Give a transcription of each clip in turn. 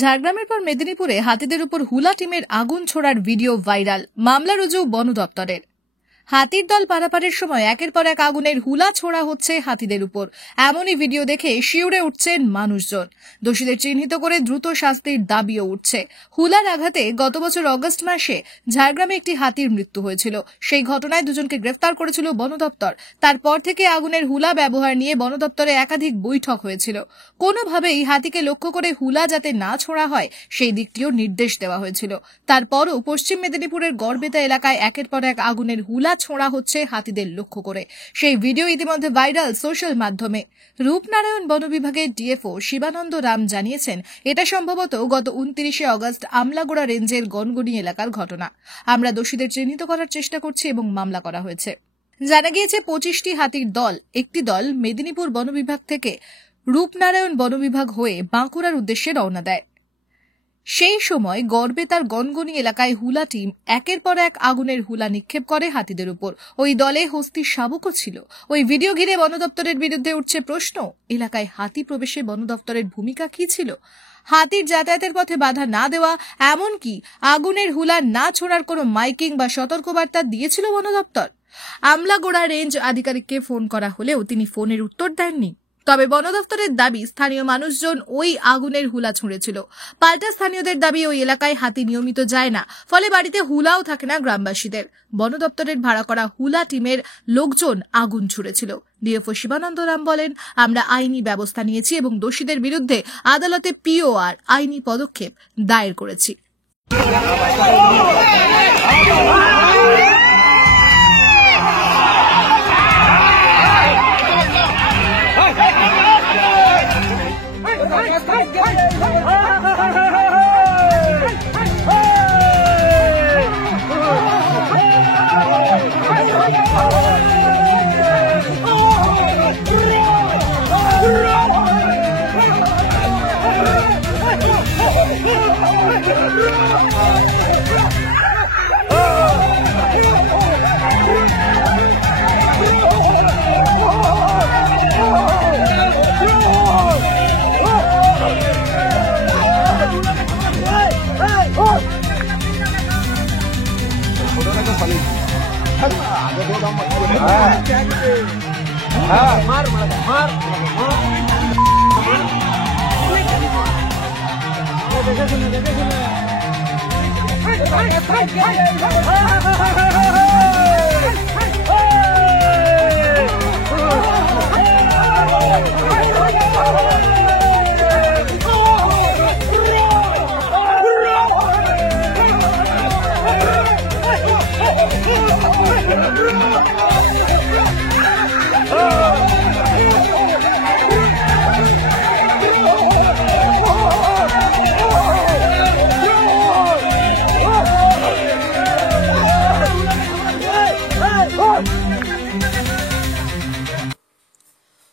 ঝাড়গ্রামের পর মেদিনীপুরে হাতিদের উপর হুলা টিমের আগুন ছোড়ার ভিডিও ভাইরাল, মামলা রুজু বন দপ্তরের। হাতির দল পারাপারের সময় একের পর এক আগুনের হুলা ছোড়া হচ্ছে হাতিদের উপর। এমনই ভিডিও দেখে শিউরে উঠছেন মানুষজন। দোষীদের চিহ্নিত করে দ্রুত শাস্তির দাবিও উঠছে। হুলার আঘাতে গত বছর অগস্ট মাসে ঝাড়গ্রামে একটি হাতির মৃত্যু হয়েছিল। সেই ঘটনায় দুজনকে গ্রেফতার করেছিল বন দপ্তর। তারপর থেকে আগুনের হুলা ব্যবহার নিয়ে বন দপ্তরে একাধিক বৈঠক হয়েছিল। কোনোভাবেই হাতিকে লক্ষ্য করে হুলা যাতে না ছোড়া হয় সেই দিকটিও নির্দেশ দেওয়া হয়েছিল। তারপরও পশ্চিম মেদিনীপুরের গড়বেতা এলাকায় একের পর এক আগুনের হুলা ছোড়া হচ্ছে হাতিদের লক্ষ্য করে। সেই ভিডিও ইতিমধ্যে ভাইরাল সোশ্যাল মাধ্যমে। রূপনারায়ণ বন বিভাগের ডিএফও শিবানন্দ রাম জানিয়েছেন, এটা সম্ভবত গত 29 অগস্ট আমলাগোড়া রেঞ্জের গনগনি এলাকার ঘটনা। আমরা দোষীদের চিহ্নিত করার চেষ্টা করছি এবং মামলা করা হয়েছে। জানা গিয়েছে 25টি হাতির দল, একটি দল মেদিনীপুর বন বিভাগ থেকে রূপনারায়ণ বন বিভাগ হয়ে বাঁকুড়ার উদ্দেশ্যে রওনা দেয়। সেই সময় গড়বেতার গনগনি এলাকায় হুলা টিম একের পর এক আগুনের হুলা নিক্ষেপ করে হাতিদের উপর। ওই দলে হস্তি শাবকও ছিল। ওই ভিডিও ঘিরে বন দপ্তরের বিরুদ্ধে উঠছে প্রশ্ন, এলাকায় হাতি প্রবেশে বন দপ্তরের ভূমিকা কি ছিল? হাতির যাতায়াতের পথে বাধা না দেওয়া, এমনকি আগুনের হুলা না ছোড়ার কোনো মাইকিং বা সতর্কবার্তা দিয়েছিল বন দপ্তর? আমলাগোড়া রেঞ্জ আধিকারিককে ফোন করা হলেও তিনি ফোনের উত্তর দেননি। তবে বন দপ্তরের দাবি, স্থানীয় মানুষজন ওই আগুনের হুলা ছুঁড়েছিল। পাল্টা স্থানীয়দের দাবি, ওই এলাকায় হাতি নিয়মিত যায় না, ফলে বাড়িতে হুলাও থাকে না গ্রামবাসীদের। বন দপ্তরের ভাড়া করা হুলা টিমের লোকজন আগুন ছুঁড়েছিল। ডিএফও শিবানন্দ রাম বলেন, আমরা আইনি ব্যবস্থা নিয়েছি এবং দোষীদের বিরুদ্ধে আদালতে পিওআর আইনি পদক্ষেপ দায়ের করেছি।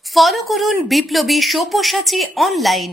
ফলো করুন বিপ্লবী সব্যসাচী অনলাইন।